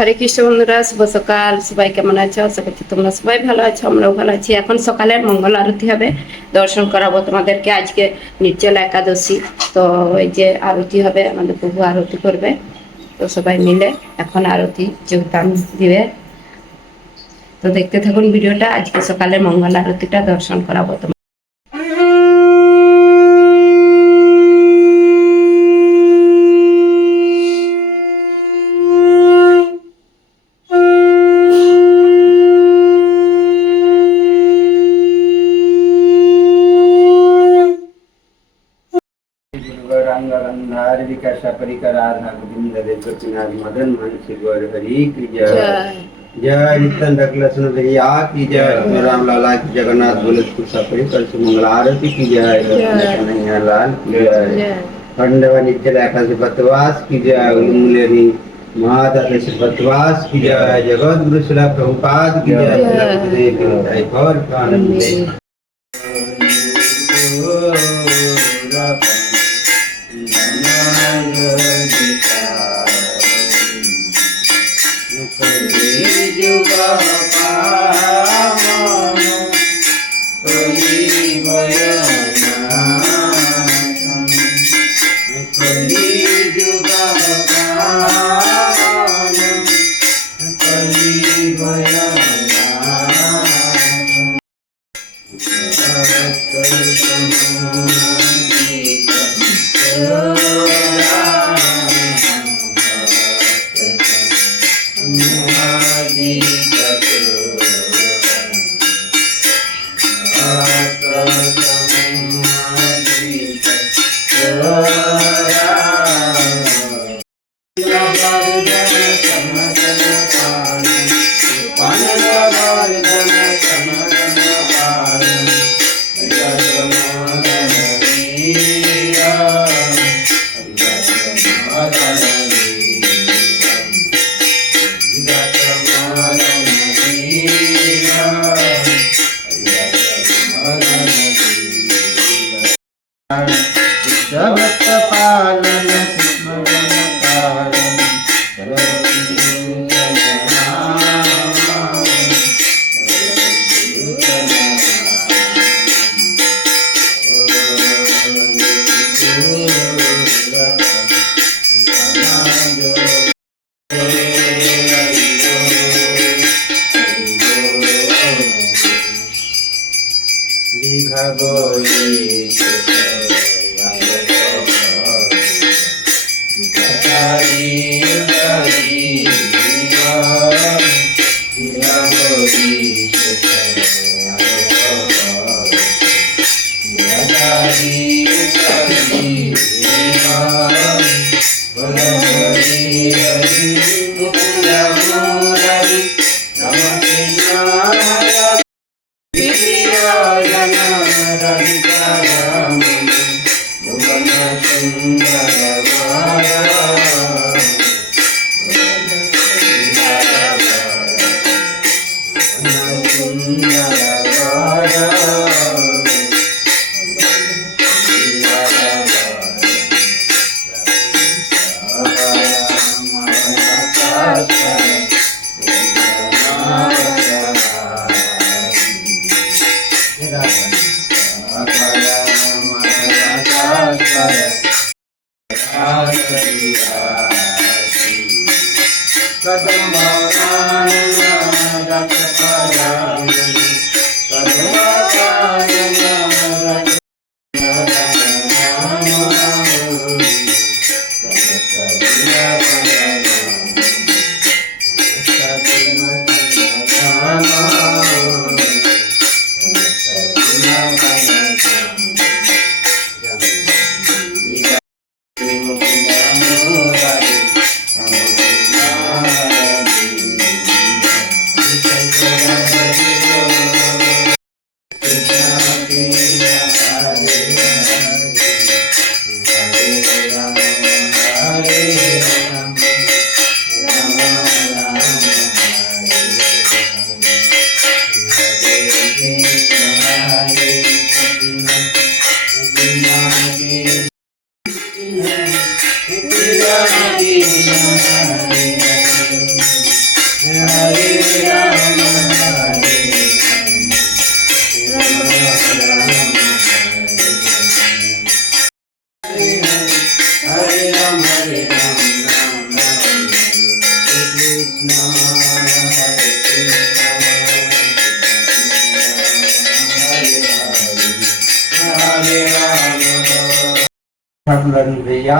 হরে কৃষ্ণ বন্ধুরা, শুভ সকাল। সবাই কেমন আছো? আশা করছি তোমরা সবাই ভালো আছো, আমরাও ভালো আছি। এখন সকালের মঙ্গল আরতি হবে। দর্শন করাবো তোমাদেরকে। আজকে নির্জলা একাদশী, তো ওই যে আরতি হবে, আমাদের প্রভু আরতি করবে। তো সবাই মিলে এখন আরতি যোগদান দিবে। তো দেখতে থাকুন ভিডিওটা। আজকে সকালের মঙ্গল আরতিটা দর্শন করাবো তোমার गौरांगार विकासा परिकराधा गोविंद देवनाथ मदन मोहन गौर हरि की जय। जय। नित्यन लक्ष्मण भैया की जय। राम लाला की जगन्नाथ बोले कुसा परिकर से मंगल आरती की जय। कन्हैया लाल की जय। खंडव नित्य एकादशी बतवास की जय। उन्मूलनी महादास बतवास की जय। जगत गुरु शिला प्रभुपाद की जय। जय। गौर आनंद 할렐루야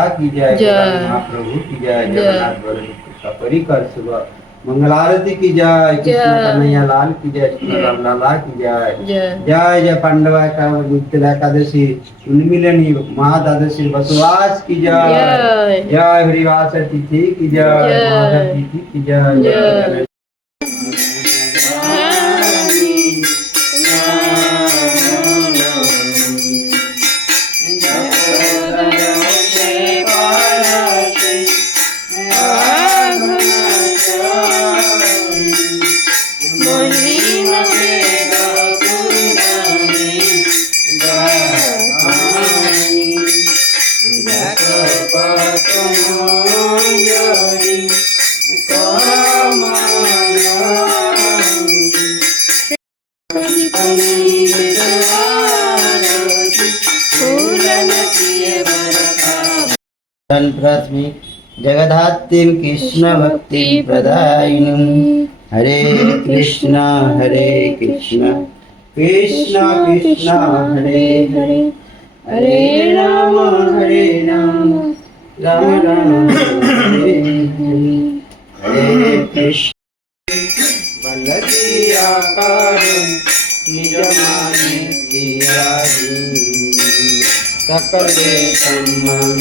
की जय महाप्रभु की जय कृष्ण कन्हैया लाल की जय कृष्ण लाला की जय जय जय पांडवा का एकादशी उन्मिलनी महाद्वादशी बसवास की जय जय हरिवास तिथि की जय। माधव की जय भक्ति प्रदायिनीं। हरे कृष्ण हरे कृष्ण। कृष्ण कृष्ण, हरे हरे। हरे राम हरे राम। राम राम, हरे हरे। हरे कृष्ण। बलती आकार निज माने सकले सम्मान।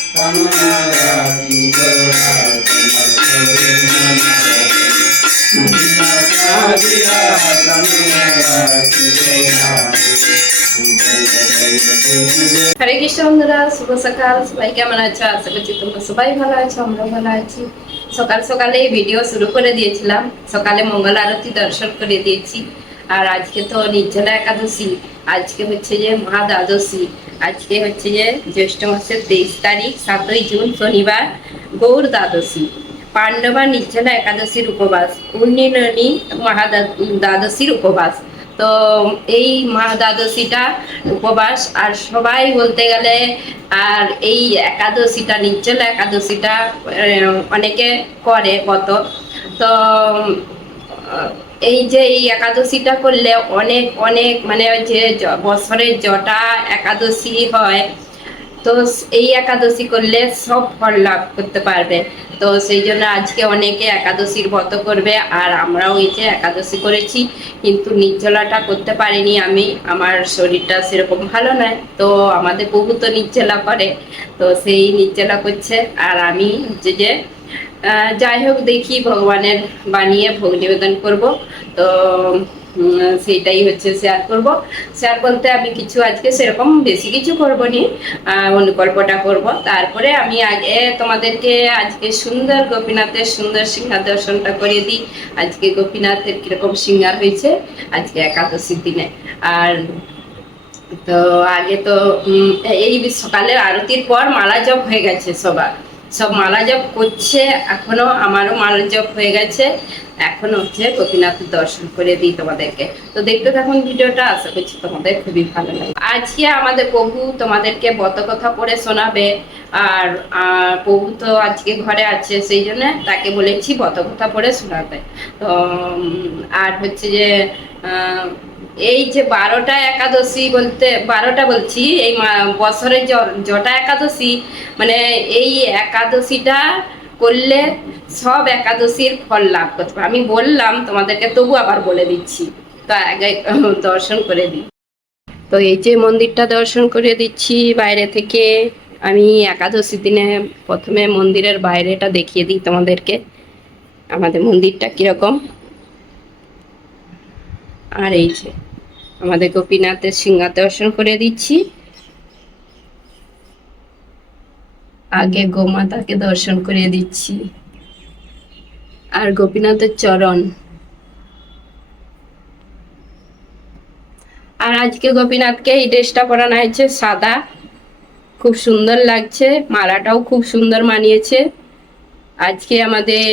হরে কৃষ্ণ বন্ধুরা, শুভ সকাল। সবাই কেমন আছো? আশা করছি তোমরা সবাই ভালো আছো, আমরাও ভালো আছি। সকাল সকালে ভিডিও শুরু করে দিয়েছিলাম। সকালে মঙ্গল আরতি দর্শন করে দিয়েছি। আর আজকে তো নির্জলা একাদশী। আজকে হচ্ছে যে মহা দ্বাদশী আজকে হচ্ছে যে জ্যৈষ্ঠ মাসের তেইশ তারিখ, সাতই জুন, শনিবার, গৌর দ্বাদশী। পাণ্ডবা নির্জলা একাদশীর উপবাস উন্নীননী মহা দ্বাদশীর উপবাস। তো এই মা দ্বাদশীটা উপবাস, আর সবাই বলতে গেলে, আর এই একাদশীটা, নির্জলা একাদশীটা অনেকে করে কত তো এই যে এই একাদশীটা করলে অনেক অনেক মানে যে বছরের জটা একাদশী হয়, তো এই একাদশী করলে সব ফল লাভ করতে পারবে। তো সেই জন্য আজকে অনেকে একাদশীর ব্রত করবে, আর আমরাও এই যে একাদশী করেছি, কিন্তু নির্জলাটা করতে পারিনি আমি, আমার শরীরটা সেরকম ভালো নয়, তো আমাদের বহু তো নির্জলা করে, তো সেই নির্জলা করছে, আর আমি হচ্ছে যে যাই হোক, দেখি ভগবানের বানিয়ে ভোগ নিবেদন করব। তো সেইটাই হচ্ছে শেয়ার করব। শেয়ার বলতে আমি কিছু আজকে সেরকম বেশি কিছু করব নি অনুকল্পটা করব। তারপরে আমি আগে তোমাদেরকে আজকে সুন্দর গোপীনাথের সুন্দর সিংহার দর্শনটা করিয়ে দিই। আজকে গোপীনাথের কীরকম সিঙ্গার হয়েছে আজকে একাদশীর দিনে। আর তো, আগে তো এই সকালের আরতির পর মালা জপ হয়ে গেছে সবার। সব মালা জপ করছে, এখনও আমারও মালা জপ হয়ে গেছে। এখন হচ্ছে গোপীনাথের দর্শন করে দিই তোমাদেরকে। তো দেখতে থাকুন ভিডিওটা, আশা করছি তোমাদের খুবই ভালো লাগে আজকে আমাদের প্রভু তোমাদেরকে কথা পড়ে শোনাবে, আর প্রভু তো আজকে ঘরে আছে, সেই জন্য তাকে বলেছি কথা পড়ে শোনাবে তো আর হচ্ছে যে এই যে বারোটা একাদশী বলতে, বারোটা বলছি, এই বছরের জটা একাদশী মানে এই একাদশীটা করলে সব একাদশীর ফল লাভ করতে আমি বললাম তোমাদেরকে, তবু আবার বলে দিচ্ছি। তো আগে দর্শন করে দিই। তো এই যে মন্দিরটা দর্শন করে দিচ্ছি বাইরে থেকে, আমি একাদশী দিনে প্রথমে মন্দিরের বাইরেটা দেখিয়ে দিই তোমাদেরকে, আমাদের মন্দিরটা কীরকম। আর এই যে আমাদের গোপীনাথের সিংহার দর্শন করে দিচ্ছি। আগে গোমাতাকে দর্শন করে দিচ্ছি। আর গোপীনাথের চরণ। আর আজকে গোপীনাথকে এই ড্রেসটা পরানো হয়েছে সাদা। খুব সুন্দর লাগছে, মালাটাও খুব সুন্দর মানিয়েছে। আজকে আমাদের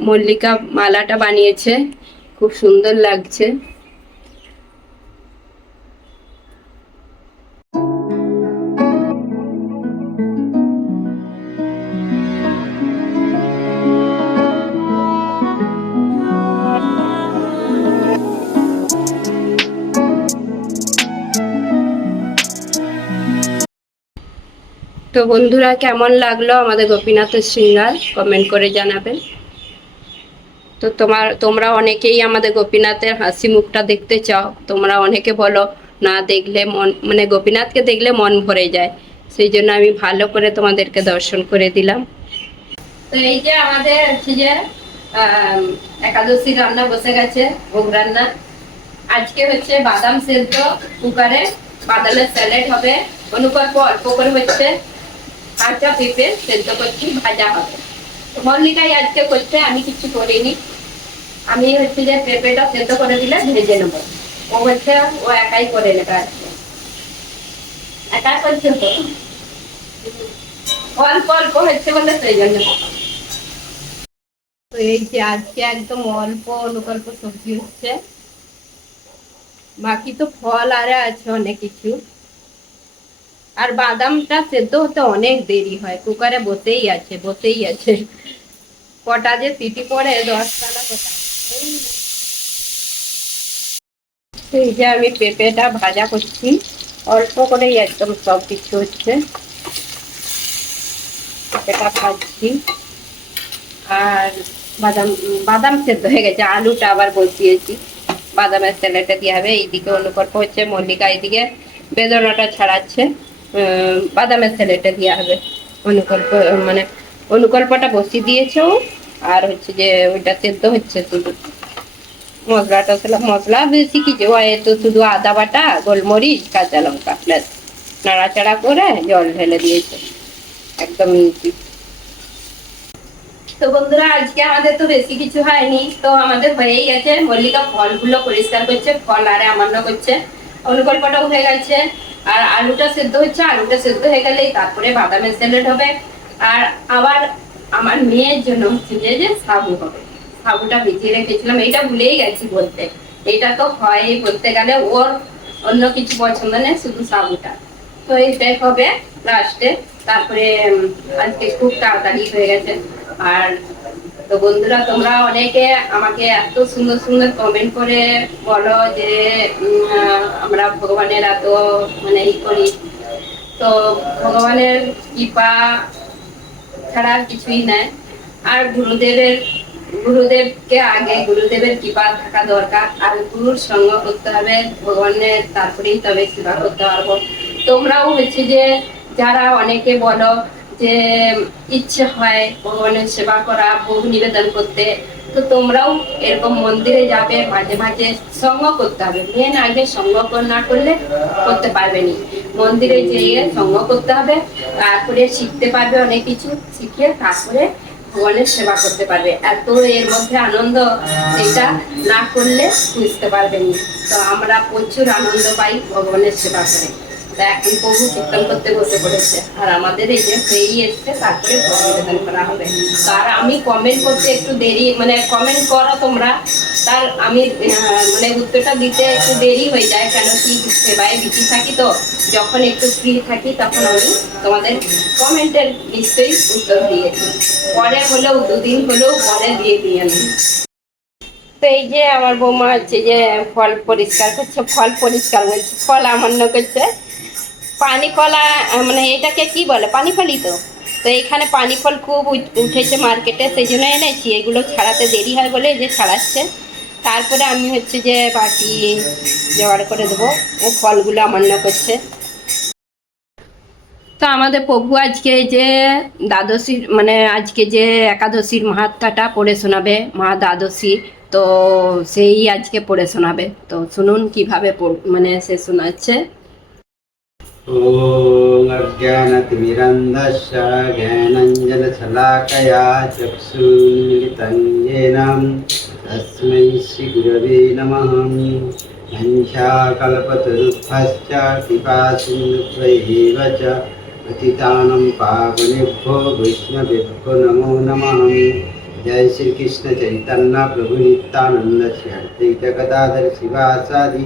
মল্লিকা মালাটা বানিয়েছে, খুব সুন্দর লাগছে। তো বন্ধুরা, কেমন লাগল আমাদের গোপীনাথের সিঙ্গার কমেন্ট করে জানাবেন। তো তোমার, তোমরা অনেকেই আমাদের গোপীনাথের হাসি মুখটা দেখতে চাও। তোমরা অনেকে বলো, না দেখলে মন মানে গোপীনাথকে দেখলে মন ভরে যায়। সেই জন্য আমি ভালো করে তোমাদেরকে দর্শন করে দিলাম। তো এই যে আমাদের হচ্ছে যে একাদশী রান্না বসে গেছে, ভোগ রান্না। আজকে হচ্ছে বাদাম সেদ্ধ, কুকারে বাদামের স্যালাড হবে। অনুকল্প অল্প করে হচ্ছে। কাঁচা পেঁপে সেদ্ধ করছি, ভাজা হবে। মল্লিকাই আজকে করছে, আমি কিছু করিনি। আমি হচ্ছে যে পেঁপেটা সেদ্ধ করে দিলে ভেজে নেব। ও হচ্ছে, ও একাই করে নেবে আজকে। একা করছে তো? অল্প অল্প হচ্ছে বলে সেই জন্য। এই যে আজকে একদম অল্প অনুকল্প সবজি হচ্ছে। বাকি তো ফল আরে আছে অনেক কিছু। আর বাদামটা সেদ্ধ হতে অনেক দেরি হয়। কুকারে বসেই আছে বসেই আছে। কটা যে সিটি পড়ে দশটা কটা এই। যে আমি পেঁপেটা ভাজা করছি। অল্প করেই একদম সব কিছু হচ্ছে। পেঁপেটা ভাজছি। আর বাদাম বাদাম সেদ্ধ হয়ে গেছে। আলুটা আবার বসিয়েছি। বাদামের স্যালাডটা দিয়ে হবে। এইদিকে অনুকল্প হচ্ছে, মল্লিকা এইদিকে বেদনাটা ছাড়াচ্ছে। বাদামের স্যালাডটা দেওয়া হবে। অনুকল্প মানে অনুকল্পটা বসিয়ে দিয়েছে আর হচ্ছে যে ওইটা সেদ্ধ হচ্ছে শুধু। মশলা টসলা মশলা বেশি কিছু হয় তো শুধু আদা বাটা, গোলমরিচ, কাঁচা লঙ্কা, ব্যাস। নাড়াচাড়া করে জল ঢেলে দিয়েছে। একদম ইজি তো বন্ধুরা, আজকে আমাদের তো বেশি কিছু হয়নি। তো আমাদের হয়েই গেছে। মল্লিকা ফলগুলো পরিষ্কার করছে, ফল আরে আমান্য করছে। অনুকল্পটাও হয়ে গেছে। আর আলুটা সেদ্ধ হচ্ছে, আলুটা সেদ্ধ হয়ে গেলেই তারপরে বাদামের স্যালাড হবে। আর আবার আমার মেয়ের জন্য হচ্ছে যে যে সাবু হবে। সাবুটা ভিজিয়ে রেখেছিলাম, এইটা ভুলেই গেছি বলতে। এটা তো হয় বলতে গেলে ওর অন্য কিছু পছন্দ নেই, শুধু সাবুটা। তো এইটাই হবে লাস্টে তারপরে আজকে খুব তাড়াতাড়ি হয়ে গেছে। আর তো বন্ধুরা, তোমরা অনেকে আমাকে এত সুন্দর সুন্দর কমেন্ট করে বলো যে আমরা ভগবানের এত মানে ই করি। তো ভগবানের কৃপা ছাড়া কিছুই নাই। আর গুরুদেবের, গুরুদেবকে আগে গুরুদেবের কৃপা থাকা দরকার। আর গুরুর সঙ্গ করতে হবে, ভগবানের তারপরেই তবে সেবা করতে পারব। তোমরাও হচ্ছে যে, যারা অনেকে বলো যে ইচ্ছে হয় ভগবানের সেবা করা, ভোগ নিবেদন করতে, তো তোমরাও এরকম মন্দিরে যাবে, মাঝে মাঝে সঙ্গ করতে হবে। মেন আগে সঙ্গ না করলে করতে পারবে নি। মন্দিরে যেয়ে সঙ্গ করতে হবে, তারপরে শিখতে পারবে অনেক কিছু শিখে তারপরে ভগবানের সেবা করতে পারবে। এত এর মধ্যে আনন্দ এটা না করলে বুঝতে পারবে না। তো আমরা প্রচুর আনন্দ পাই ভগবানের সেবা করে। এখন প্রভু কীর্তন করতে বসে পড়েছে আর আমাদের এই যে এসছে, তারপরে করা হবে। আমি কমেন্ট করতে একটু দেরি মানে কমেন্ট করো তোমরা। তার আমি মানে উত্তরটা দিতে একটু দেরি হয়ে যায়, কেন কি সেবায় বিজি থাকি তো। যখন একটু ফ্রি থাকি, তখন আমি তোমাদের কমেন্টের নিশ্চয়ই উত্তর দিয়েছি পরে হলেও, দুদিন হলেও পরে দিয়ে দিই আমি। তো এই যে আমার বৌমা হচ্ছে যে ফল পরিষ্কার করছে, ফল পরিষ্কার করছে ফল আমান্য করছে। পানি কলা মানে এটাকে কি বলে? পানি ফলই তো। তো এখানে পানি ফল খুব উঠ- উঠেছে মার্কেটে সেই জন্য এনেছি। এগুলো ছাড়াতে দেরি হয় বলে যে ছাড়াচ্ছে। তারপরে আমি হচ্ছে যে বাটি জোগাড় করে দেবো। ও ফলগুলো আমান্য করছে। তো আমাদের প্রভু আজকে যে দ্বাদশীর মানে আজকে যে একাদশীর মাহাত্মাটা পড়ে শোনাবে, মা দ্বাদশী, তো সেই আজকে পড়ে শোনাবে। তো শুনুন কীভাবে মানে সে শোনাচ্ছে। ॐ अज्ञानतिमिरन्धश्च ज्ञानञ्जनशलाकया चक्षुन्मिलितं येन तस्मै श्रीगुरवे नमः वंशाकल्पतरुभ्यश्च कृपासिन्धुत्वैव च पतितानं पावनेभ्यो वैष्णवेभ्यो नमो नमः जय श्री कृष्ण चैतन्य प्रभु नित्यानंद श्री अद्वैत गदाधर शिवासादि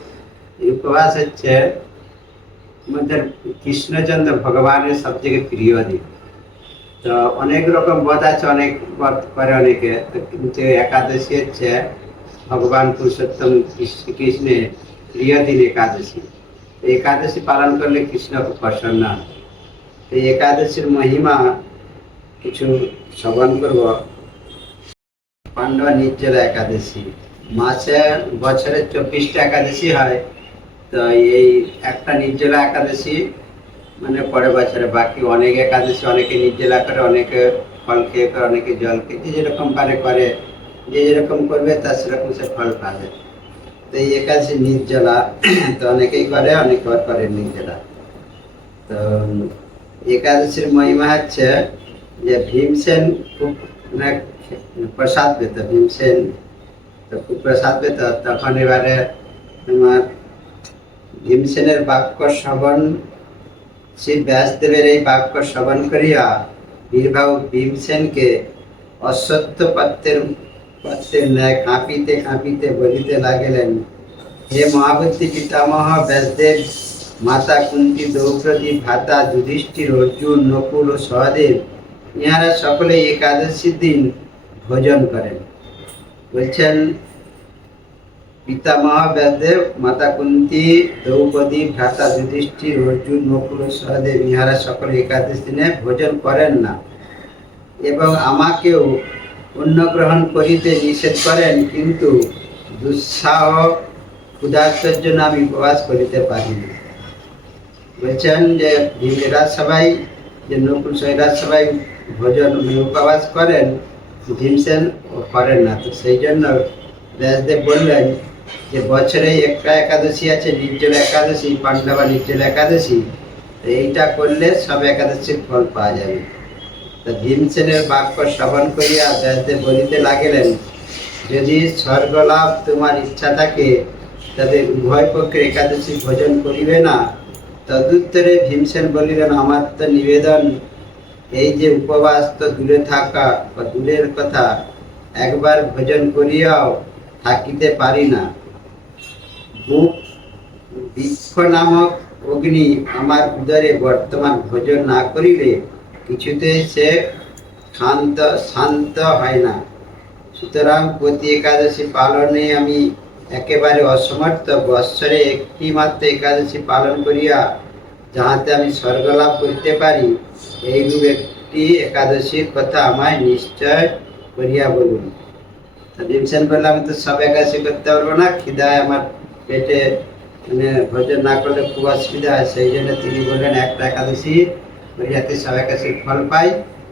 এই উপবাস হচ্ছে আমাদের কৃষ্ণচন্দ্র ভগবানের সব থেকে প্রিয় দিন তো অনেক রকম ব্রত আছে অনেক ব্রত করে অনেকে তো কিন্তু একাদশী হচ্ছে ভগবান পুরুষোত্তম কৃষ্ণ- কৃষ্ণের প্রিয় দিন একাদশী এই একাদশী পালন করলে কৃষ্ণ খুব প্রসন্ন হন। এই একাদশীর মহিমা কিছু শ্রবণ করব পাণ্ডবা নির্জলা একাদশী মাসে বছরে চব্বিশটা একাদশী হয় তো এই একটা নির্জলা একাদশী মানে পরের বছরে বাকি অনেক একাদশী, অনেকে নির্জলা করে অনেকে ফল খেয়ে করে, অনেকে জল খেয়ে, যে যেরকম পারে করে, যে যেরকম করবে, তার সেরকম সে ফল পাবে। তো এই একাদশী নির্জলা, তো অনেকেই করে, অনেকে আবার করে নির্জলা। তো, একাদশীর মহিমা হচ্ছে যে ভীমসেন খুব মানে প্রসাদ পেত, ভীমসেন তো খুব প্রসাদ পেত। তখন এবারে তোমার ভীমসেনের বাক্য শ্রবণ শ্রী ব্যাসদেবের এই বাক্য শ্রবণ করিয়া বীরবাহু ভীমসেনকে অসত্য পাত্রের পাত্রের ন্যায় কাঁপিতে কাঁপিতে বলিতে লাগিলেন, হে মহাবতী পিতামহ, ব্যাসদেব, মাতা কুন্তি দ্রৌপদী ভ্রাতা যুধিষ্ঠির, অর্জুন, নকুল ও সহদেব, ইহারা সকলে একাদশীর দিন ভোজন করেন। বলছেন পিতামহ ব্যাসদেব মাতা কুন্তি দ্রৌপদী ভ্রাতা যুধিষ্ঠির অর্জুন নকুল সহদেব ইহারা সকলে একাদশ দিনে ভোজন করেন না এবং আমাকেও অন্ন গ্রহণ করিতে নিষেধ করেন, কিন্তু দুঃসাহ ক্ষুধার্তের জন্য আমি উপবাস করিতে পারি না। বলছেন যে এরা সবাই, যে নকুল সৈরা সবাই ভোজন উপবাস করেন, ভীমসেন করেন না। তো সেই জন্য ব্যাসদেব বললেন যে বছরে একটা একাদশী আছে নির্জল একাদশী পাণ্ডবা নির্জল একাদশী এইটা করলে সব একাদশীর ফল পাওয়া যাবে। তো ভীমসেনের বাক্য শ্রবণ করিয়া ব্যাসদেব বলিতে লাগিলেন, যদি স্বর্গলাভ তোমার ইচ্ছা থাকে, তবে উভয় পক্ষে একাদশী ভোজন করিবে না। তদুত্তরে ভীমসেন বলিলেন, আমার তো নিবেদন এই যে উপবাস তো দূরে থাকা বা দূরের কথা, একবার ভোজন করিয়াও থাকিতে পারি না। বুক বৃক্ষ নামক অগ্নি আমার উদরে বর্তমান ভোজন না করিলে কিছুতেই সে শান্ত শান্ত হয় না। সুতরাং প্রতি একাদশী পালনে আমি একেবারে অসমর্থ। বৎসরে একটি মাত্র একাদশী পালন করিয়া যাহাতে আমি স্বর্গলাভ করিতে পারি, এইরূপ একটি একাদশীর কথা আমায় নিশ্চয় করিয়া বলুন। তো আমি তো সব একাদশী করতে পারব না, খিদায় আমার পেটে মানে ভোজন না করলে খুব অসুবিধা হয়। সেই জন্য তিনি বললেন, একটা একাদশী করিয়াতে সব একাদশীর ফল পাই।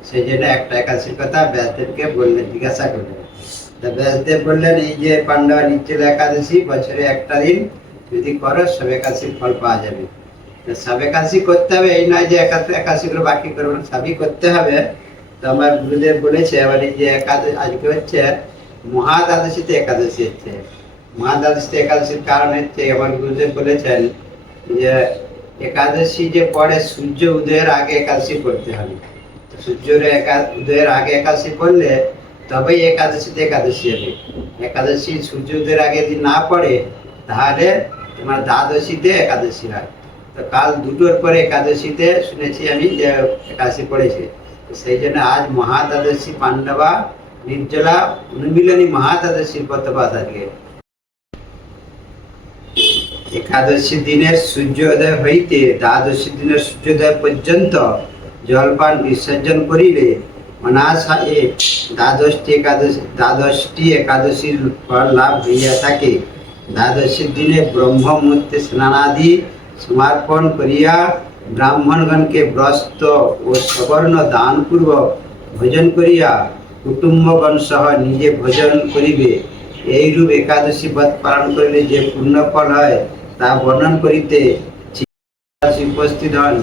সেই জন্য একটা একাদশীর কথা ব্যাসদেবকে বললেন, জিজ্ঞাসা করলেন। তা ব্যাসদেব বললেন, এই যে পাণ্ডবা নিচ্ছিল একাদশী, বছরে একটা দিন যদি করো, সব একাদশীর ফল পাওয়া যাবে। তো সব একাদশী করতে হবে, এই নয় যে একাদশী একাদশীগুলো বাকি করব না, সবই করতে হবে। তো আমার গুরুদেব বলেছে এবার এই যে একাদশী, আজকে হচ্ছে মহাদ্বাদশীতে একাদশী হচ্ছে। মহাদ্বাদশীতে একাদশীর কারণ আমার গুরুদেব বলেছেন যে, একাদশী যে পড়ে, সূর্য উদয়ের আগে একাদশী করতে হবে। সূর্যের একা, উদয়ের আগে একাদশী করলে তবেই একাদশীতে একাদশী হবে। একাদশী সূর্য উদয়ের আগে যদি না পড়ে, তাহলে তোমার দ্বাদশীতে একাদশী হয়। তো কাল দুটোর পরে একাদশীতে শুনেছি আমি যে, একাদশী পড়েছে। সেই জন্য আজ মহাদ্বাদশী পাণ্ডবা, নির্জলা উন্মিলনী মহাদ্বাদশীর প্রতপাত আজকে একাদশী দিনের সূর্যোদয় হইতে দ্বাদশী দিনের সূর্যোদয় পর্যন্ত জলপান বিসর্জন করিলে অনাশায়ে দ্বাদশটি একাদশী, দ্বাদশটি একাদশীর ফল লাভ হইয়া থাকে। দ্বাদশীর দিনে ব্রহ্ম মুহূর্তে স্নানাদি সমর্পণ করিয়া ব্রাহ্মণগণকে ব্রস্ত ও সবর্ণ দানপূর্বক ভোজন করিয়া কুটুম্বগণ সহ নিজে ভোজন করিবে। এইরূপ একাদশী ব্রত পালন করিলে যে পুণ্যফল হয় তা বর্ণন করিতে উপস্থিত হন।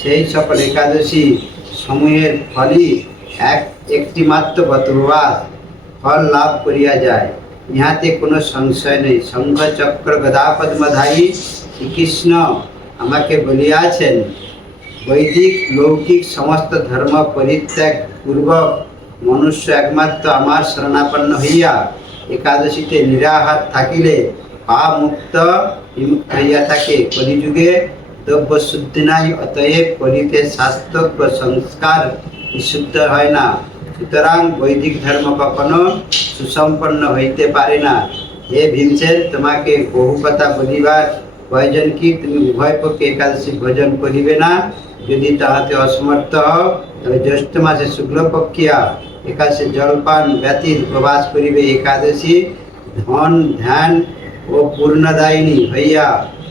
সেই সকল একাদশী সমূহের ফলই এক, একটি মাত্র বতবাস ফল লাভ করিয়া যায়। ইহাতে কোনো সংশয় নেই। শঙ্খ চক্র গদা শ্রীকৃষ্ণ আমাকে বলিয়াছেন, বৈদিক, লৌকিক সমস্ত ধর্ম পরিত্যাগ পূর্বক মনুষ্য একমাত্র আমার শরণাপন্ন হইয়া একাদশীতে নিরাহার থাকিলে পা মুক্ত হইয়া থাকে কলিযুগে দ্রব্য শুদ্ধি নাই অতএব কলিতে শাস্ত্রজ্ঞ সংস্কার বিশুদ্ধ হয় না সুতরাং বৈদিক ধর্ম কখনো সুসম্পন্ন হইতে পারে না হে ভীমসেন তোমাকে বহু কথা বলিবার প্রয়োজন কি তুমি উভয় পক্ষে একাদশী ভোজন করিবে না যদি তাহাতে অসমর্থ হও তবে জ্যৈষ্ঠ মাসে শুক্লপক্ষিয়া একাদশী জলপান ব্যতীত প্রবাস করিবে একাদশী ধন ধ্যান ও পূর্ণদায়িনী হইয়া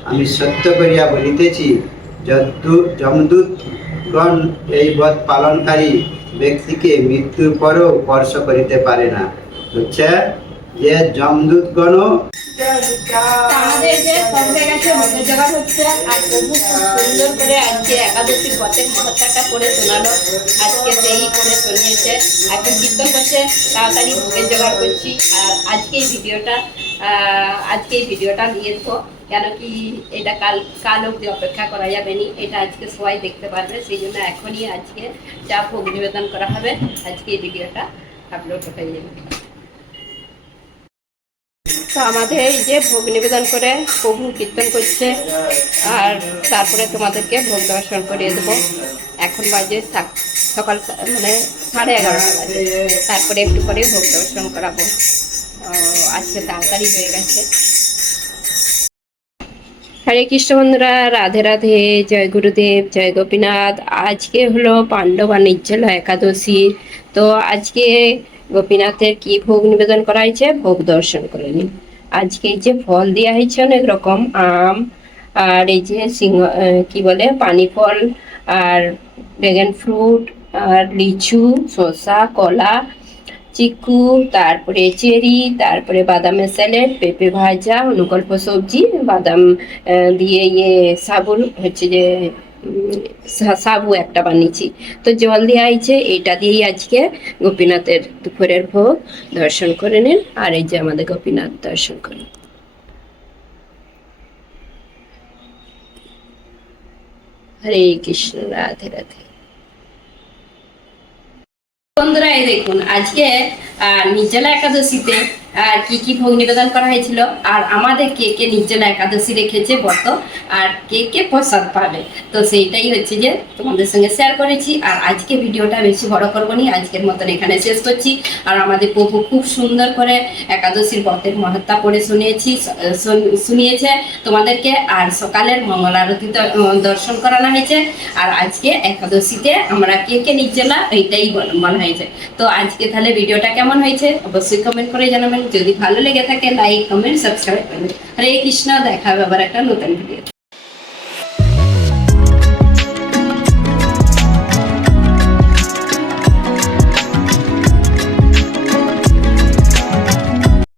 আমি সত্য করিয়া বলিতেছি যমদূতগণ এই ব্রত পালনকারী ব্যক্তিকে মৃত্যুর পরও স্পর্শ করিতে পারে না। হচ্ছে যে যমদূতগণও আমাদের যে সব গেছে ভোগের জোগাড় হচ্ছে, আর প্রভু খুব সুন্দর করে শোনালো আজকে সেই তাড়াতাড়ি ভোগের জোগাড় করছি। আর আজকে এই ভিডিওটা আজকে এই ভিডিওটা দিয়ে দেবো কেন কি এটা কাল কাল অবধি অপেক্ষা করা যাবে নি। এটা আজকে সবাই দেখতে পারবে। সেই জন্য এখনই আজকে যা ভোগ নিবেদন করা হবে। আজকে এই ভিডিওটা আপলোড হয়ে যাবে। তো আমাদের এই যে ভোগ নিবেদন করে প্রভু কীর্তন করছে, আর তারপরে তোমাদেরকে ভোগ দর্শন করিয়ে দেবো। এখন বাজে সকাল মানে সাড়ে এগারোটা বাজে। তারপরে একটু পরে ভোগ দর্শন করাবো। আজকে তাড়াতাড়ি হয়ে গেছে। হরে কৃষ্ণ বন্ধুরা, রাধে রাধে, জয় গুরুদেব, জয় গোপীনাথ। আজকে হলো পাণ্ডবা নির্জলা একাদশী। তো আজকে গোপীনাথের কি ভোগ নিবেদন করা হয়েছে? ভোগ দর্শন করে নিন। আজকে যে ফল দেওয়া হয়েছে অনেক রকম, আম, আর এই যে সিংহ কি বলে পানি ফল আর ড্রাগন ফ্রুট আর লিচু, শসা, কলা চিকু তারপরে চেরি, তারপরে বাদামের স্যালাড, পেঁপে ভাজা, অনুকল্প সবজি, বাদাম দিয়ে ইয়ে সাবুন, হচ্ছে যে সাবু একটা বানিয়েছি। তো জল দেওয়া হয়েছে, এটা দিয়েই আজকে গোপীনাথের দুপুরের ভোগ। দর্শন করে নিন, আর এই যে আমাদের গোপীনাথ দর্শন করুন। হরে কৃষ্ণ, রাধে রাধে। বন্ধুরা এই দেখুন আজকে নির্জলা একাদশীতে আর কি কি ভোগ নিবেদন করা হয়েছিল? আর আমাদের কে কে নির্জলা একাদশী রেখেছে ব্রত? আর কে কে প্রসাদ পাবে? তো সেইটাই হচ্ছে যে তোমাদের সঙ্গে শেয়ার করেছি। আর আজকে ভিডিওটা বেশি বড় করব নি। আজকের মতন এখানে শেষ করছি। আর আমাদের প্রভু খুব সুন্দর করে একাদশীর ব্রতের মহত্তা পড়ে শুনিয়েছি শুনিয়েছে তোমাদেরকে। আর সকালের মঙ্গল আরতি দর্শন করানো হয়েছে। আর আজকে একাদশীতে আমরা কে কে নির্জলা, এইটাই বলা হয়েছে। তো আজকে তাহলে ভিডিওটা কেমন হয়েছে? অবশ্যই কমেন্ট করে জানাবেন। যদি ভালো লেগে থাকে লাইক কমেন্ট সাবস্ক্রাইব করবেন হরে কৃষ্ণ, দেখা হবে আবার একটা নতুন ভিডিও